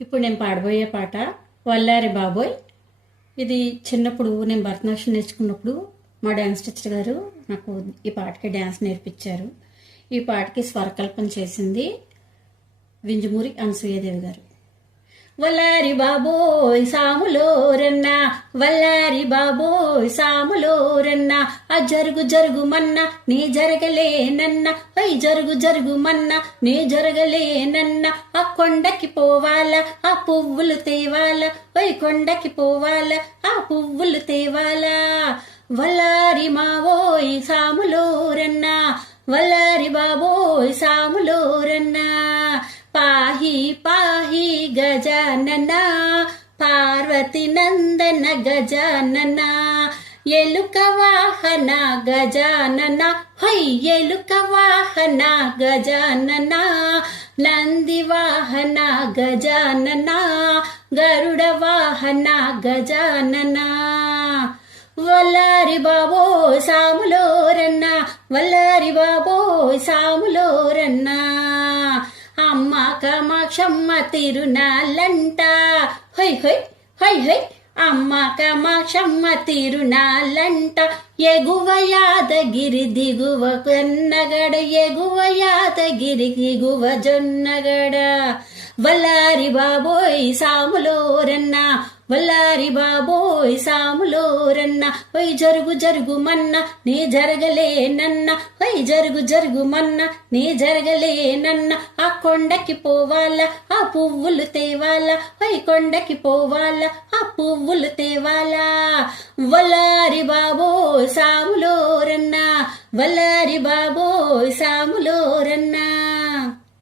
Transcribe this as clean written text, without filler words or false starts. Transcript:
ఇప్పుడు నేను పాడబోయే పాట వల్లారి బాబోయ్. ఇది చిన్నప్పుడు నేను భరతనాట్యం నేర్చుకున్నప్పుడు మా డ్యాన్స్ టీచర్ గారు నాకు ఈ పాటకి డ్యాన్స్ నేర్పించారు. ఈ పాటకి స్వరకల్పన చేసింది వింజమూరి అనసూయదేవి గారు. వల్లారి బాబోయ్ సాములోరన్న, వల్లారి బాబోయ్ సాములోరన్న, ఆ జరుగు జరుగు మన్న నీ జరగలేనన్న, ఐ జరుగు జరుగు మన్న నీ జరగలేనన్న, ఆ కొండకి పోవాల ఆ పువ్వులు తేవాల, ఓయ్ కొండకి పోవాల ఆ పువ్వులు తేవాల. వల్లారి మావోయ్ సాములోరన్న, వల్లారి బాబోయ్ సాములోరన్న, పాహి పాహి గజానన, పార్వతి నందన గజానన, ఎలుక వాహన గజానన, హై ఎలుక వాహన గజానన, నంది వాహన గజానన, గరుడ వాహన గజానన. వల్లారి బాబోయ్ సాములోరన్న, వల్లారి బాబోయ్ సాములోరన్న, అమ్మ కామాక్షమ్మ తిరునాళ్ళంట, హై హై హై హై అమ్మ కామాక్షమ్మ తిరునాళ్ళంట, ఎగువ యాదగిరి దిగువ కన్నగడ, ఎగువ యాదగిరి దిగువ జొన్నగడ. వల్లారి బాబోయ్ సాములోరన్న, వల్లారి బాబోయ్ సాములోరన్న, ఓయ్ జరుగు జరుగు మన్న నీ జరగలేనన్న, ఓయ్ జరుగు జరుగు మన్న నీ జరగలేనన్న, ఆ కొండకి పోవాల ఆ పువ్వులు తేవాల, ఓయ్ కొండకి పోవాల ఆ పువ్వులు తేవాల. వల్లారి బాబోయ్ సాములోరన్న, వల్లారి బాబోయ్ సాములోరన్న.